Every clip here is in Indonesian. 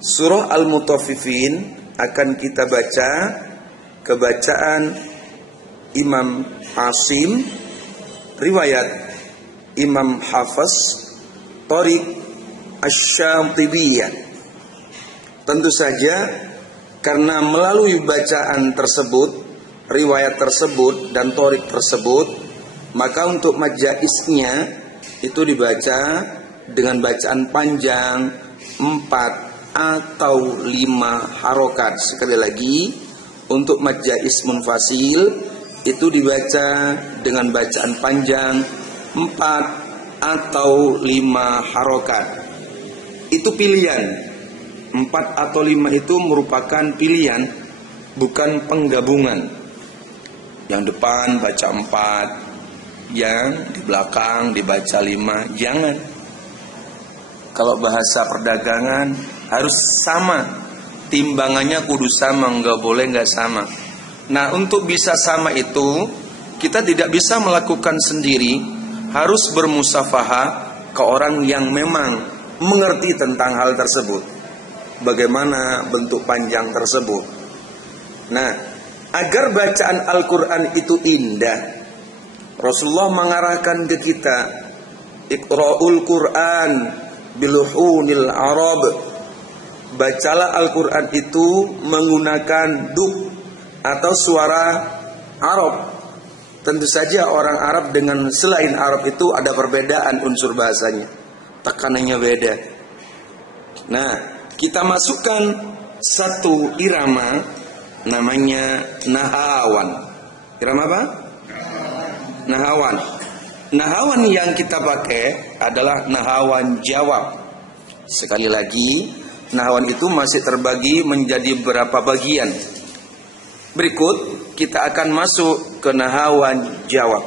Surah Al-Mutaffifin akan kita baca kebacaan Imam Asim, riwayat Imam Hafs, Thariq Asy-Syatibiyah. Tentu saja karena melalui bacaan tersebut, riwayat tersebut dan thariq tersebut, maka untuk majaisnya itu dibaca dengan bacaan panjang 4 atau 5 harokat. Sekali lagi, untuk majais munfasil itu dibaca dengan bacaan panjang 4 atau 5 harokat. Itu pilihan. 4 atau 5 itu merupakan pilihan, bukan penggabungan. Yang depan baca 4, yang di belakang dibaca 5. Jangan. Kalau bahasa perdagangan harus sama, timbangannya kudu sama, nggak boleh nggak sama. Nah, untuk bisa sama itu kita tidak bisa melakukan sendiri, harus bermusafahah ke orang yang memang mengerti tentang hal tersebut, bagaimana bentuk panjang tersebut. Nah, agar bacaan Al-Quran itu indah, Rasulullah mengarahkan ke kita, Iqra'ul Quran biluhunil Arab. Bacalah Al-Quran itu menggunakan dub atau suara Arab. Tentu saja orang Arab dengan selain Arab itu ada perbedaan unsur bahasanya, tekanannya beda. Nah, kita masukkan satu irama namanya nahawan. Irama apa? Nahawan. Nahawan yang kita pakai adalah nahawan jawab. Sekali lagi, nahawan itu masih terbagi menjadi beberapa bagian. Berikut kita akan masuk ke nahawan jawab.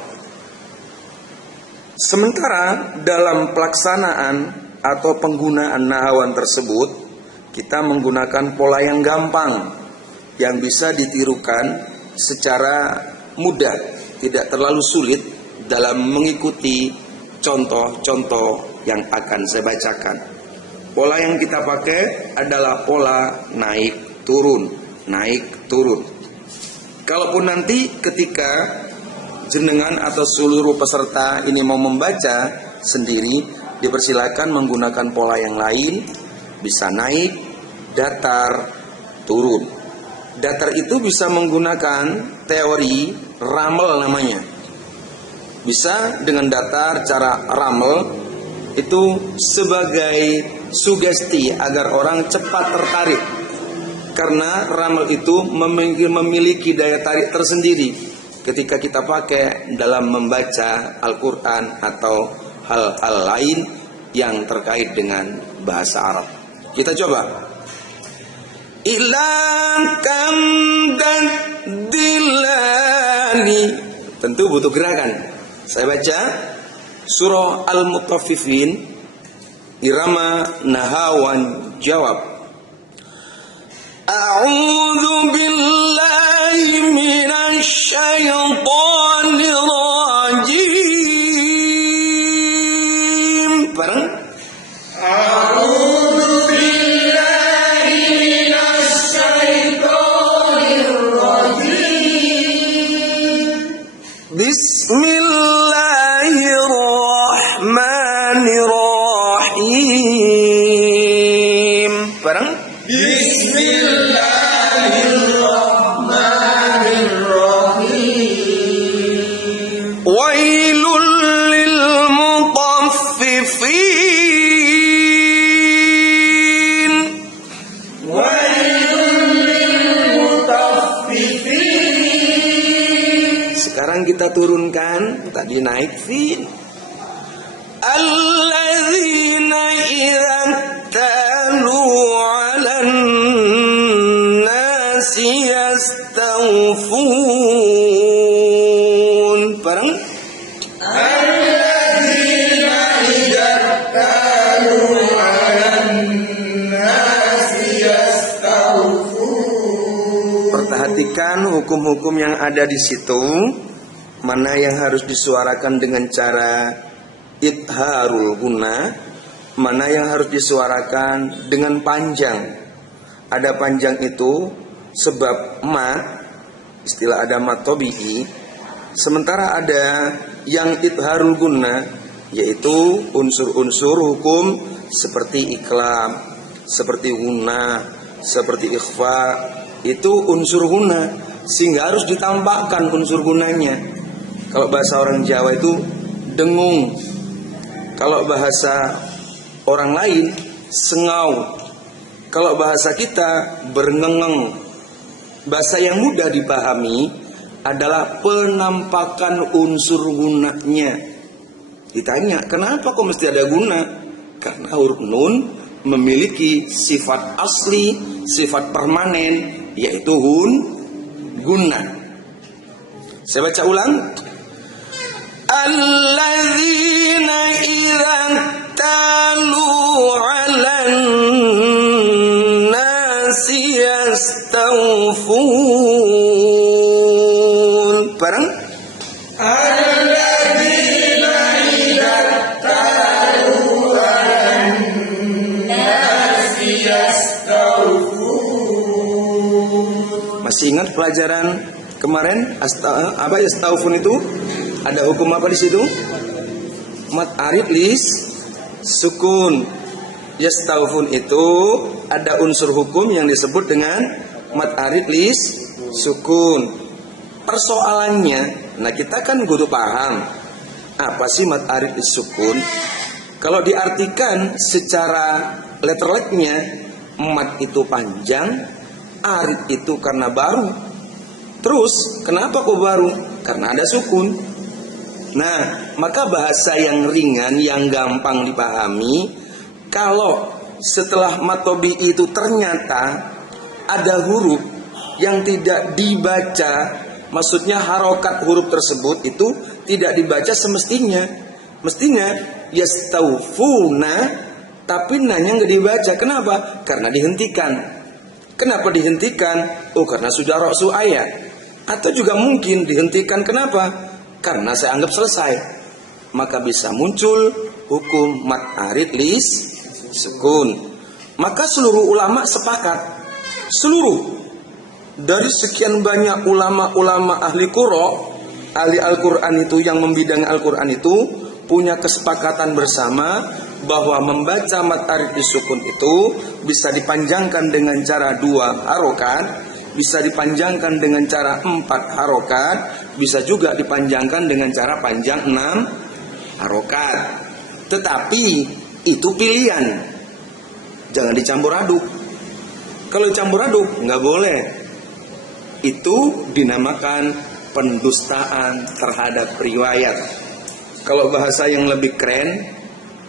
Sementara dalam pelaksanaan atau penggunaan nahawan tersebut, kita menggunakan pola yang gampang, yang bisa ditirukan secara mudah, tidak terlalu sulit dalam mengikuti contoh-contoh yang akan saya bacakan. Pola yang kita pakai adalah pola naik turun, naik turun. Kalaupun nanti ketika jenengan atau seluruh peserta ini mau membaca sendiri, dipersilakan menggunakan pola yang lain, bisa naik, datar, turun. Datar itu bisa menggunakan teori ramel namanya. Bisa dengan datar cara ramel itu sebagai sugesti agar orang cepat tertarik, karena ramal itu memiliki daya tarik tersendiri ketika kita pakai dalam membaca Al-Quran atau hal-hal lain yang terkait dengan bahasa Arab. Kita coba. Ilangkan dan dilani. Tentu butuh gerakan. Saya baca surah Al-Mutaffifin, irama nahawan jawab. A'udzu billahi minasy syaithanir rajim. Bareng. A'udzu billahi minasy syaithanir rajim. Bismillahirrahmanirrahim. Bareng. Bismillahirrahmanirrahim. Wailul lil mutaffifin. Wailul lil mutaffifin. Sekarang kita turunkan, tadi naik fin. Alladzina idza talu 'alan nasi yastawfun. Bareng. Alladzina idza talu 'alan nasi yastawfun. Perhatikan hukum-hukum yang ada di situ. Mana yang harus disuarakan dengan cara idharul guna, mana yang harus disuarakan dengan panjang ada panjang itu sebab mat, istilah ada mat tabi'i. Sementara ada yang idharul gunna, yaitu unsur-unsur hukum seperti iklam, seperti gunna, seperti ikhfa, itu unsur guna, sehingga harus ditambahkan unsur gunanya. Kalau bahasa orang Jawa itu dengung, kalau bahasa orang lain sengau, kalau bahasa kita berngengeng. Bahasa yang mudah dipahami adalah penampakan unsur gunanya. Ditanya, kenapa kok mesti ada guna? Karena huruf nun memiliki sifat asli, sifat permanen, yaitu guna. Saya baca ulang. Alladzina idza talu 'alan nasi yastawfun. Bareng. Alladzina idza talu 'alan nasi yastawfun. Masih ingat pelajaran kemarin apa yastawfun itu? Ada hukum apa di situ? Mat arid lis sukun. Yastawfun itu ada unsur hukum yang disebut dengan mat arid lis sukun. Persoalannya, nah kita kan kudu paham apa sih mat arid lis sukun. Kalau diartikan secara letterleknya, mat itu panjang, arid itu karena baru. Terus kenapa kok baru? Karena ada sukun. Nah, maka bahasa yang ringan, yang gampang dipahami, kalau setelah mat tabi'i itu ternyata ada huruf yang tidak dibaca, maksudnya harokat huruf tersebut itu tidak dibaca semestinya. Mestinya yastawfuna, tapi nanya nggak dibaca. Kenapa? Karena dihentikan. Kenapa dihentikan? Oh, karena sudah ra'su ayat. Atau juga mungkin dihentikan kenapa? Karena saya anggap selesai. Maka bisa muncul hukum mat arid lis sukun. Maka seluruh ulama sepakat, seluruh dari sekian banyak ulama-ulama ahli qur'an, ahli Al-Quran itu yang membidangi Al-Quran itu punya kesepakatan bersama bahwa membaca mat arid lis sukun itu bisa dipanjangkan dengan cara 2 harokat, bisa dipanjangkan dengan cara 4 harokat, bisa juga dipanjangkan dengan cara panjang 6 harokat. Tetapi itu pilihan, jangan dicampur aduk. Kalau dicampur aduk nggak boleh. Itu dinamakan pendustaan terhadap riwayat. Kalau bahasa yang lebih keren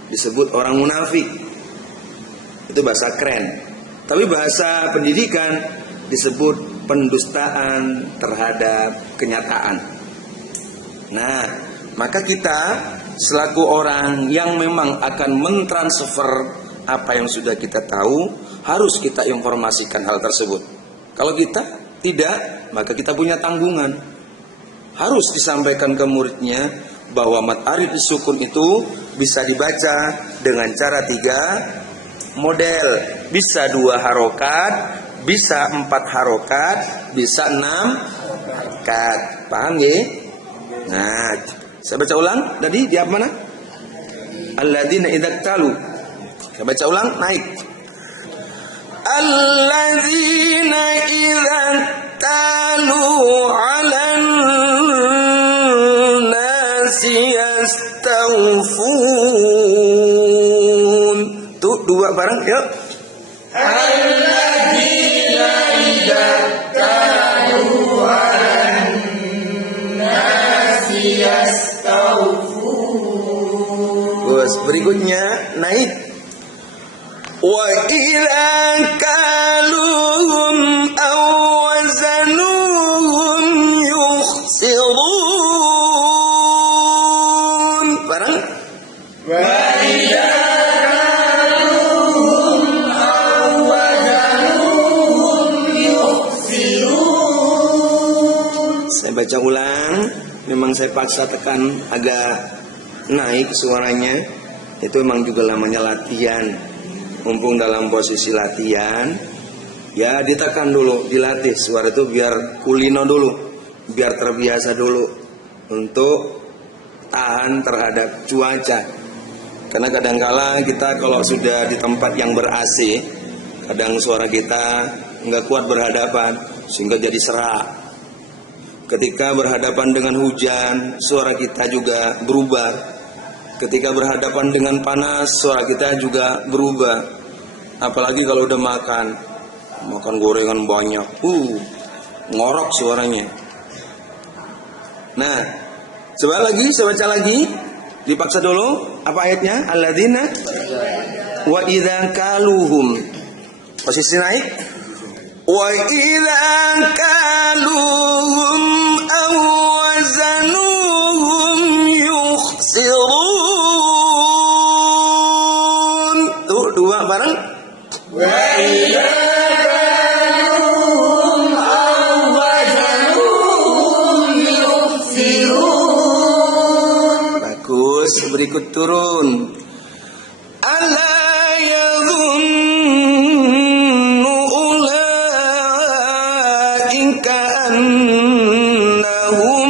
disebut orang munafik. Itu bahasa keren. Tapi bahasa pendidikan disebut pendustaan terhadap kenyataan. Nah, maka kita selaku orang yang memang akan mentransfer apa yang sudah kita tahu, harus kita informasikan hal tersebut. Kalau kita tidak, maka kita punya tanggungan. Harus disampaikan ke muridnya bahwa mat arid lis sukun itu bisa dibaca dengan cara 3 model. Bisa 2 harokat, bisa 4 harokat, bisa 6 harokat. Paham ya? Nah, saya baca ulang tadi di apa mana? Alladzina idza talu. Saya baca ulang, naik. Alladzina idza talu 'alan nasi yastawfun. Tuh 2 bareng, yuk. Alladzina idza talu 'alan nasi yastawfun. Terus berikutnya naik. Wa idza kaluhum aw wazanuhum yukhsirun. Bareng. Wa idza kaluhum aw wazanuhum yukhsirun. Saya baca ulang. Memang saya paksa tekan agak naik suaranya. Itu memang juga namanya latihan. Mumpung dalam posisi latihan, Ya ditekan dulu, dilatih suara itu biar kulino dulu, biar terbiasa dulu untuk tahan terhadap cuaca. Karena kadangkala kita kalau sudah di tempat yang ber-AC, kadang suara kita nggak kuat berhadapan sehingga jadi serak. Ketika berhadapan dengan hujan, suara kita juga berubah. Ketika berhadapan dengan panas, suara kita juga berubah. Apalagi kalau udah makan gorengan banyak, ngorok suaranya. Nah, coba lagi, saya baca lagi. Dipaksa dulu, apa ayatnya? Alladzina wa idza kaluhum. Posisi naik. Wa idza kaluhum aw wazanuhum yukhsirun. Tuh, dua bareng. Wa idza kaluhum aw wazanuhum yukhsirun. Bagus, berikut turun. Ala yadhunnu ulaika annahum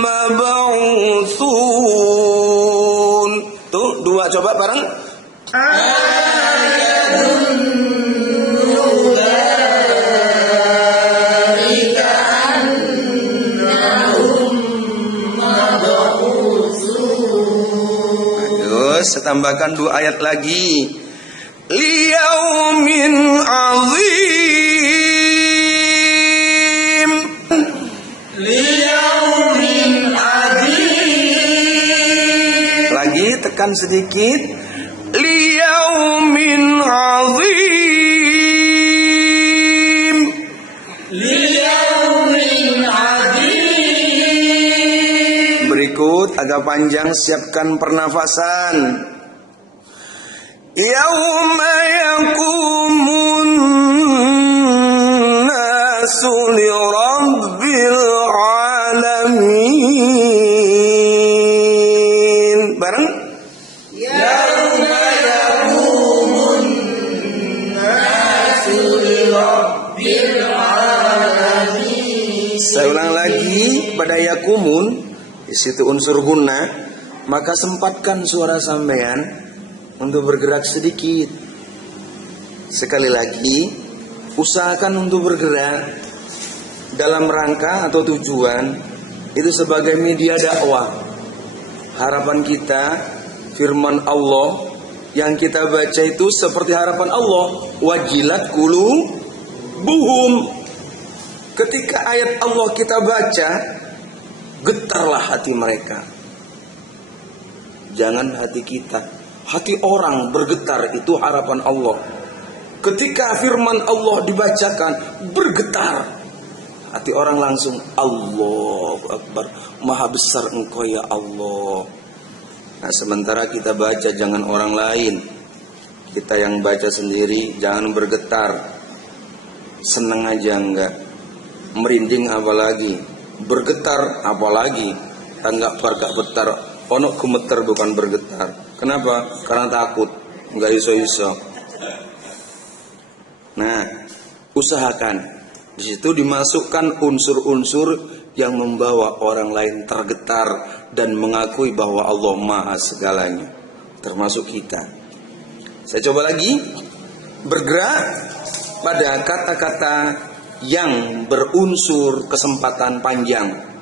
mab'utsun. Tuh, dua coba bareng. Saya tambahkan 2 ayat lagi. Liyaumin azim. Liyaumin azim. Lagi tekan sedikit. Liyaumin azim. Liyaumin azim. Berikut agak panjang, siapkan pernafasan. Yauma yaqumun nasu li rabbil alamin. Bareng. Yauma yaqumun nasu li rabbil alamin. Saya ulang lagi, pada yakumun di situ unsur guna, maka sempatkan suara sampean untuk bergerak sedikit. Sekali lagi, usahakan untuk bergerak dalam rangka atau tujuan itu sebagai media dakwah. Harapan kita, firman Allah yang kita baca itu seperti harapan Allah, wajilat qulubuhum. Ketika ayat Allah kita baca, getarlah hati mereka. Jangan hati kita. Hati orang bergetar, itu harapan Allah. Ketika firman Allah dibacakan, bergetar. Hati orang langsung, Allahu Akbar, Maha besar Engkau ya Allah. Nah, sementara kita baca, jangan orang lain. Kita yang baca sendiri, jangan bergetar. Senang aja enggak. Merinding apalagi. Bergetar apalagi. Tanggap bargak betar. Onok gemeter bukan bergetar. Kenapa? Karena takut, nggak iso-iso. Nah, usahakan di situ dimasukkan unsur-unsur yang membawa orang lain tergetar dan mengakui bahwa Allah Maha segalanya, termasuk kita. Saya coba lagi bergerak pada kata-kata yang berunsur kesempatan panjang.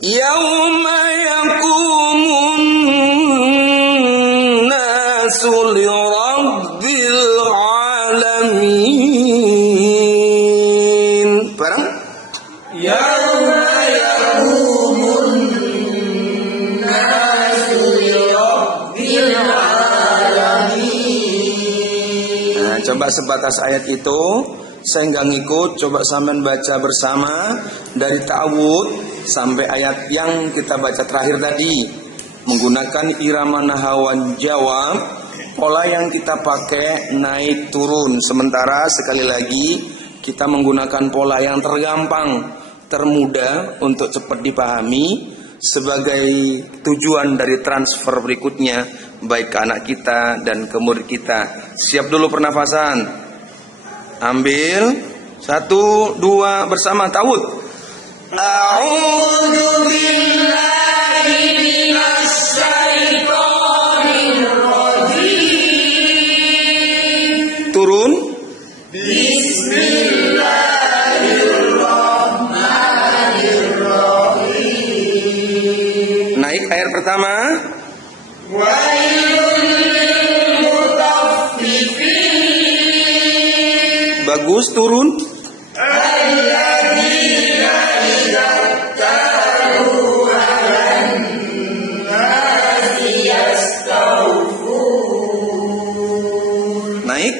Yauma yaqumun nasu li rabbil alamin. Bareng? Yauma yaqumun nasu li rabbil alamin. Nah, coba sebatas ayat itu saya nggak ngikut, coba sampean baca bersama dari ta'awud sampai ayat yang kita baca terakhir tadi, menggunakan irama nahawan jawab. Pola yang kita pakai naik turun. Sementara sekali lagi kita menggunakan pola yang tergampang, termudah untuk cepat dipahami sebagai tujuan dari transfer berikutnya, baik ke anak kita dan ke murid kita. Siap dulu pernafasan. Ambil 1, 2 bersama ta'awudz. A'udzu billahi minasy syaithanir rajim. Turun. Bismillahirrahmanirrahim. Naik ayat pertama. Bagus, turun. Naik.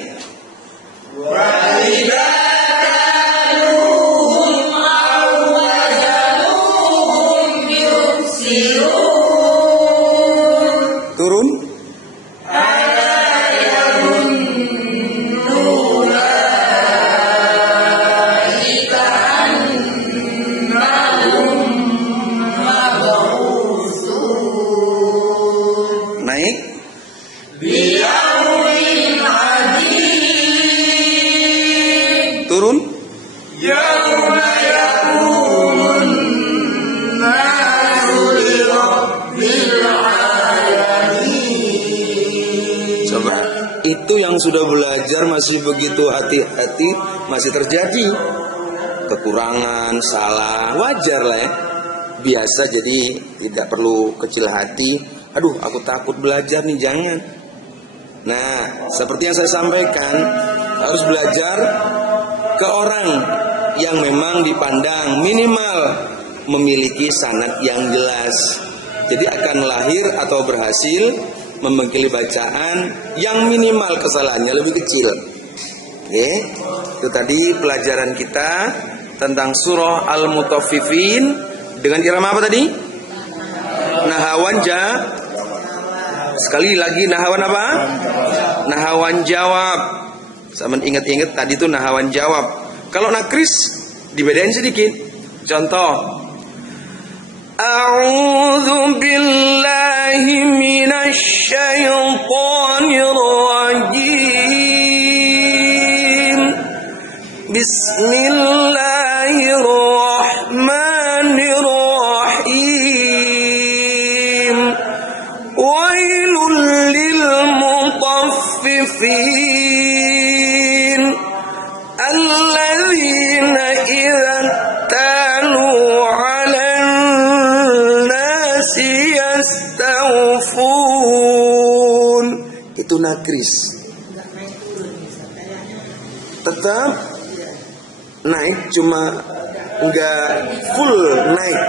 Turun. Naik. Turun. Coba, itu yang sudah belajar masih begitu hati-hati, masih terjadi kekurangan, salah, wajar lah ya. Biasa, jadi tidak perlu kecil hati. Aduh, aku takut belajar nih, jangan. Nah, seperti yang saya sampaikan, harus belajar ke orang yang memang dipandang minimal memiliki sanad yang jelas. Jadi akan lahir atau berhasil memiliki bacaan yang minimal kesalahannya lebih kecil. Oke, itu tadi pelajaran kita tentang surah Al-Mutaffifin dengan irama apa tadi? Nahawan sekali lagi nahawan apa? Nahawan jawab. Sama ingat-ingat tadi itu nahawan jawab. Kalau nakris dibedain sedikit. Contoh, A'udzu billahi minasy syaithanir rajim. Bismillahirrahmanirrahim. Wailul lil mutaffifin alladzina idza talu 'alan nasi yastawfun. Itu nakris. Tetap naik, cuma enggak full naik,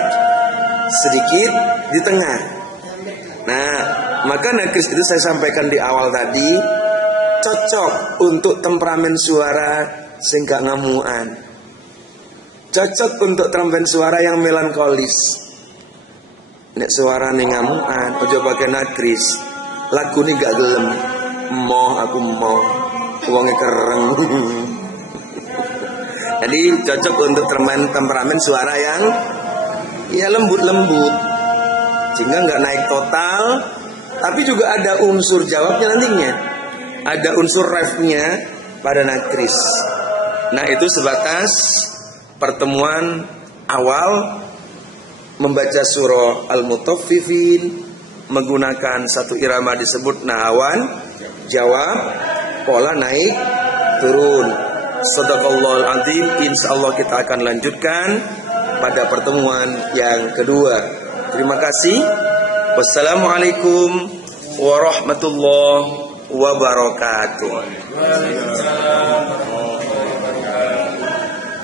sedikit di tengah. Nah, maka nakris itu saya sampaikan di awal tadi cocok untuk temperamen suara sehingga ngamuan, cocok untuk temperamen suara yang melankolis. Nek suara nih ngamuan, ojo pakai nakris. Lagu nih gak gelem, aku mau uangnya kereng. Jadi cocok untuk temperamen suara yang ya lembut-lembut, sehingga nggak naik total, tapi juga ada unsur jawabnya nantinya, ada unsur refnya pada nakris. Nah, itu sebatas pertemuan awal membaca surah Al-Mutaffifin menggunakan satu irama disebut nahawan jawab, pola naik turun. Shadaqallahul azim. Insyaallah kita akan lanjutkan pada pertemuan yang kedua. Terima kasih. Wassalamualaikum warahmatullahi wabarakatuh.